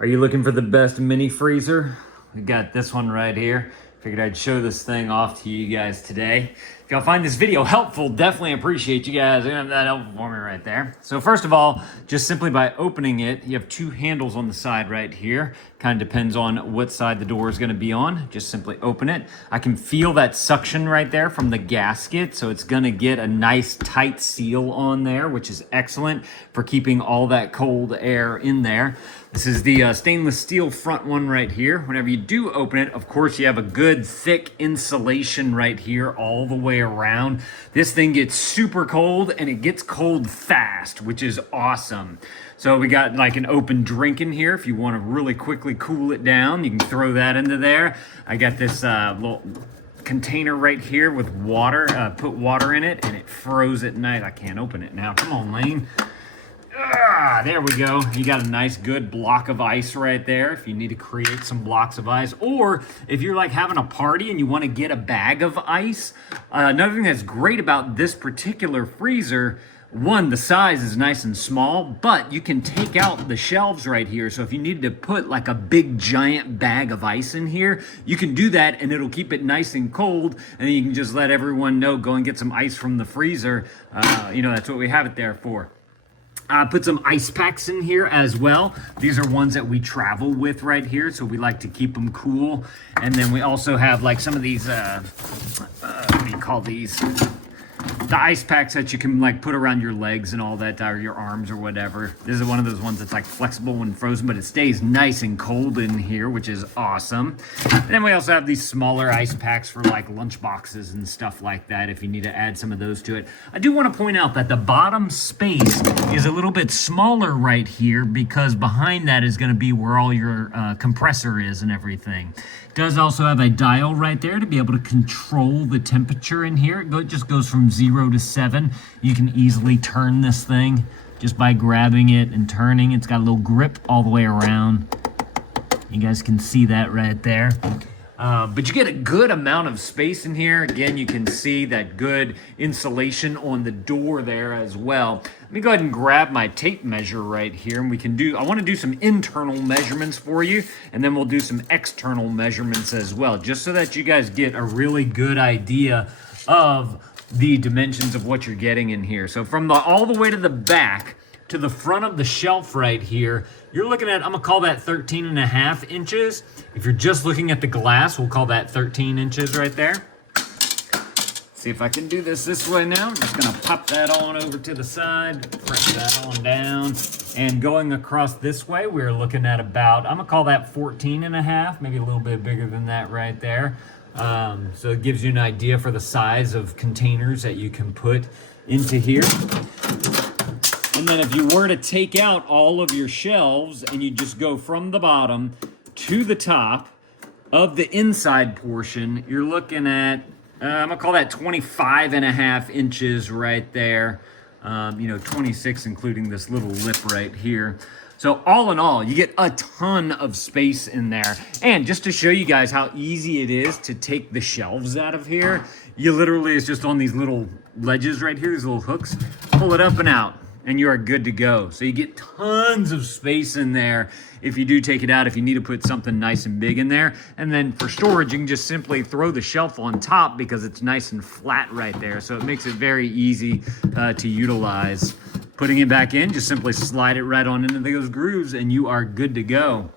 Are you looking for the best mini freezer? We got this one right here. Figured I'd show this thing off to you guys today. If y'all find this video helpful, definitely appreciate you guys. You're gonna have that helpful for me right there. So first of all, just simply by opening it, you have two handles on the side right here. Kind of depends on what side the door is gonna be on. Just simply open it. I can feel that suction right there from the gasket, so it's gonna get a nice tight seal on there, which is excellent for keeping all that cold air in there. This is the stainless steel front one right here. Whenever you do open it, of course, you have a good thick insulation right here all the way around. This thing gets super cold and it gets cold fast, which is awesome. So we got like an open drink in here. If you want to really quickly cool it down, you can throw that into there. I got this little container right here with water, put water in it and it froze at night. I can't open it now. Come on, Lane. There we go. You got a nice good block of ice right there if you need to create some blocks of ice, or if you're like having a party and you want to get a bag of ice. Another thing that's great about this particular freezer, one, the size is nice and small, but you can take out the shelves right here. So if you needed to put like a big giant bag of ice in here, you can do that and it'll keep it nice and cold, and then you can just let everyone know, go and get some ice from the freezer. That's what we have it there for. Put some ice packs in here as well. These are ones that we travel with right here, so we like to keep them cool. And then we also have like some of these, what do you call these? The ice packs that you can like put around your legs and all that, or your arms or whatever. This is one of those ones that's like flexible when frozen, but it stays nice and cold in here, which is awesome. And then we also have these smaller ice packs for like lunch boxes and stuff like that if you need to add some of those to it. I do want to point out that the bottom space is a little bit smaller right here because behind that is going to be where all your compressor is and everything. It does also have a dial right there to be able to control the temperature in here. It just goes from 0 to 7. You can easily turn this thing just by grabbing it and turning. It's got a little grip all the way around. You guys can see that right there. But you get a good amount of space in here. Again, you can see that good insulation on the door there as well. Let me go ahead and grab my tape measure right here, and I want to do some internal measurements for you, and then we'll do some external measurements as well, just so that you guys get a really good idea of the dimensions of what you're getting in here. So from all the way to the back to the front of the shelf right here, you're looking at, I'm gonna call that 13.5 inches. If you're just looking at the glass, we'll call that 13 inches right there. See if I can do this way now. I'm just gonna pop that on over to the side, press that on down, and going across this way, we're looking at about, I'm gonna call that 14.5, maybe a little bit bigger than that right there. So it gives you an idea for the size of containers that you can put into here. And then if you were to take out all of your shelves and you just go from the bottom to the top of the inside portion, you're looking at, I'm gonna call that 25.5 inches right there. 26 including this little lip right here. So all in all, you get a ton of space in there. And just to show you guys how easy it is to take the shelves out of here, you literally, it's just on these little ledges right here, these little hooks, pull it up and out, and you are good to go. So you get tons of space in there if you do take it out, if you need to put something nice and big in there. And then for storage, you can just simply throw the shelf on top because it's nice and flat right there. So it makes it very easy to utilize. Putting it back in, just simply slide it right on into those grooves and you are good to go.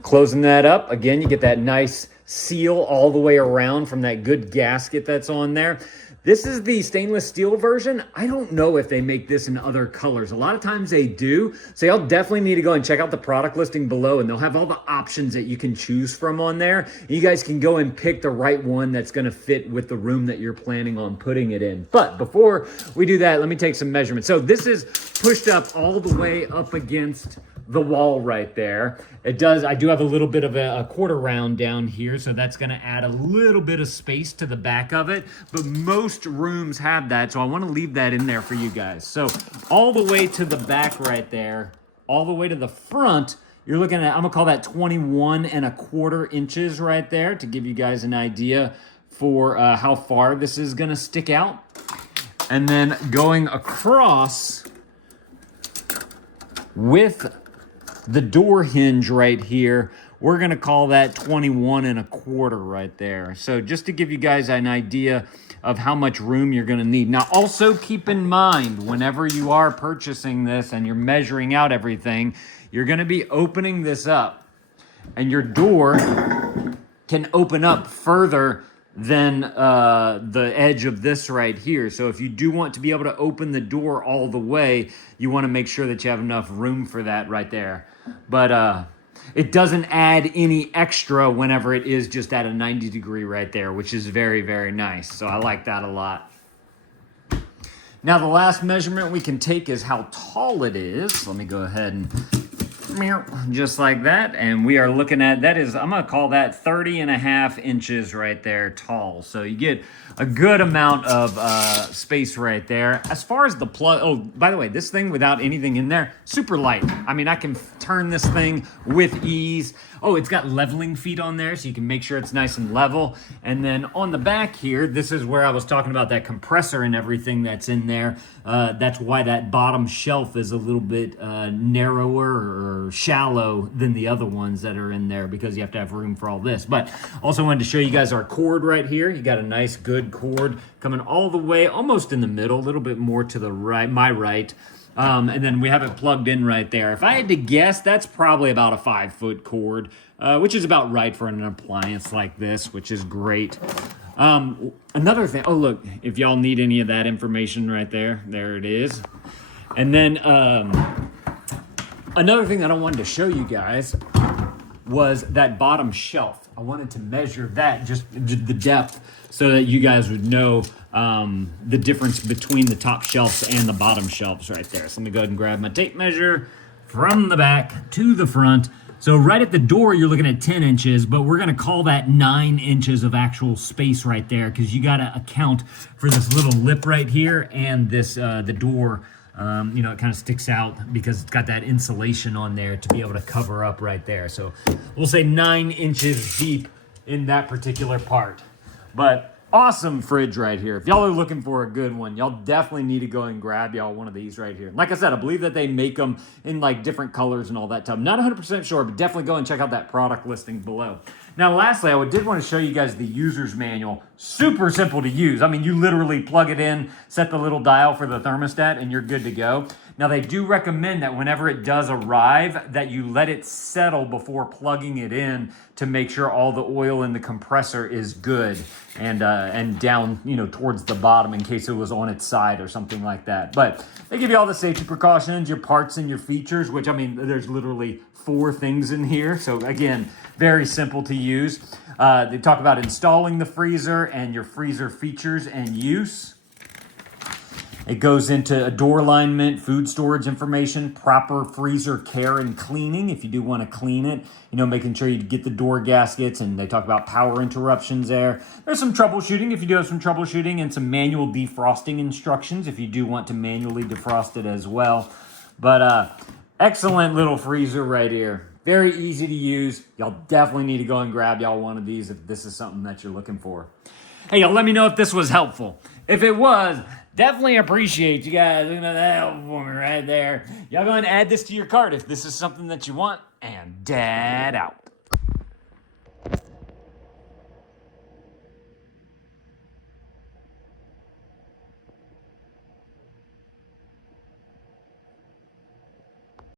Closing that up, again, you get that nice seal all the way around from that good gasket that's on there. This is the stainless steel version. I don't know if they make this in other colors. A lot of times they do. So y'all definitely need to go and check out the product listing below, and they'll have all the options that you can choose from on there. You guys can go and pick the right one that's gonna fit with the room that you're planning on putting it in. But before we do that, let me take some measurements. So this is pushed up all the way up against the wall right there. I do have a little bit of a quarter round down here, so that's gonna add a little bit of space to the back of it, but most rooms have that, so I wanna leave that in there for you guys. So all the way to the back right there, all the way to the front, you're looking at, I'm gonna call that 21.25 inches right there to give you guys an idea for how far this is gonna stick out. And then going across with The door hinge right here, we're gonna call that 21 1/4 right there. So just to give you guys an idea of how much room you're gonna need. Now also keep in mind, whenever you are purchasing this and you're measuring out everything, you're gonna be opening this up, and your door can open up further than the edge of this right here. So if you do want to be able to open the door all the way, you want to make sure that you have enough room for that right there. But it doesn't add any extra whenever it is just at a 90 degree right there, which is very, very nice. So I like that a lot. Now the last measurement we can take is how tall it is. Let me go ahead and just like that, and we are looking at, that is, I'm gonna call that 30 1/2 inches right there tall. So you get a good amount of space right there. As far as the plug, oh, by the way, this thing without anything in there, super light. I mean, I can turn this thing with ease. Oh, it's got leveling feet on there, so you can make sure it's nice and level. And then on the back here, this is where I was talking about that compressor and everything that's in there. That's why that bottom shelf is a little bit narrower or shallow than the other ones that are in there, because you have to have room for all this. But also wanted to show you guys our cord right here. You got a nice good cord coming all the way, almost in the middle, a little bit more to the right, my right. And then we have it plugged in right there. If I had to guess, that's probably about a 5-foot cord, which is about right for an appliance like this, which is great. Another thing, oh look, if y'all need any of that information right there, there it is. And then another thing that I wanted to show you guys was that bottom shelf. I wanted to measure that, just the depth, so that you guys would know the difference between the top shelves and the bottom shelves right there. So let me go ahead and grab my tape measure from the back to the front. So right at the door, you're looking at 10 inches, but we're gonna call that 9 inches of actual space right there, because you gotta account for this little lip right here and this the door. You know, it kind of sticks out because it's got that insulation on there to be able to cover up right there. So we'll say 9 inches deep in that particular part. But awesome fridge right here. If y'all are looking for a good one, y'all definitely need to go and grab y'all one of these right here. Like I said, I believe that they make them in like different colors and all that stuff. Not 100% sure, but definitely go and check out that product listing below. Now, lastly, I did want to show you guys the user's manual. Super simple to use. I mean, you literally plug it in, set the little dial for the thermostat, and you're good to go. Now, they do recommend that whenever it does arrive, that you let it settle before plugging it in to make sure all the oil in the compressor is good and down, you know, towards the bottom in case it was on its side or something like that. But they give you all the safety precautions, your parts and your features, which, I mean, there's literally 4 things in here. So again, very simple to use. They talk about installing the freezer and your freezer features and use. It goes into a door alignment, food storage information, proper freezer care and cleaning if you do want to clean it, you know, making sure you get the door gaskets, and they talk about power interruptions there. There's some troubleshooting if you do have some troubleshooting, and some manual defrosting instructions if you do want to manually defrost it as well. But excellent little freezer right here. Very easy to use. Y'all definitely need to go and grab y'all one of these if this is something that you're looking for. Hey, y'all, let me know if this was helpful. If it was, definitely appreciate you guys looking at that help for me right there. Y'all go and add this to your cart if this is something that you want. And Dad out.